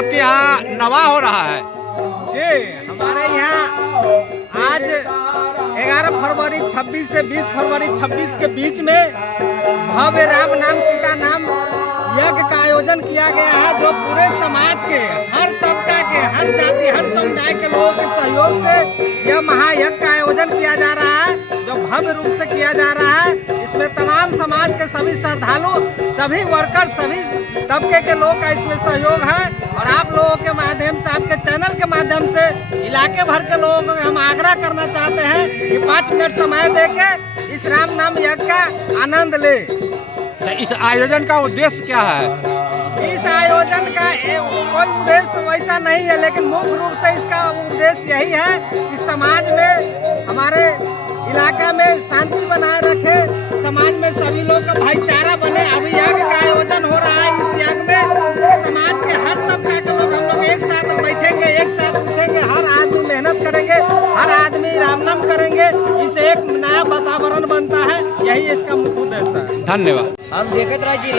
आपके यहाँ नवा हो रहा है? जी, हमारे यहाँ आज 11 फरवरी 26 से 20 फरवरी 26 के बीच में भव्य राम नाम सीता नाम यज्ञ का आयोजन किया गया है, जो पूरे समाज के हर तबका के, हर जाति, हर समुदाय के लोगों के सहयोग से यह महायज्ञ का आयोजन किया जा रहा है, जो भव्य रूप से किया जा रहा है। इसमें तमाम समाज के सभी श्रद्धालु, सभी वर्कर, सभी तबके के लोग का इसमें सहयोग है। और आप लोगों के माध्यम से, आपके चैनल के माध्यम से इलाके भर के लोगों को हम आग्रह करना चाहते हैं कि 5 मिनट समय देके इस राम नाम यज्ञ का आनंद ले। इस आयोजन का उद्देश्य क्या है? इस आयोजन का कोई उद्देश्य वैसा नहीं है, लेकिन मुख्य रूप से इसका उद्देश्य यही है कि समाज में, हमारे इलाका में शांति बनाए रखे, समाज में सभी लोग का भाईचारा बने। अभी यज्ञ का आयोजन हो रहा है, इस यज्ञ में समाज के हर तबका के लोग, हम लोग एक साथ बैठेंगे, एक साथ उठेंगे, हर आदमी मेहनत करेंगे, हर आदमी राम नाम करेंगे, इससे एक नया वातावरण बनता है। यही इसका मुख्य उद्देश्य है। धन्यवाद। हम देखत रही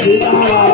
Sita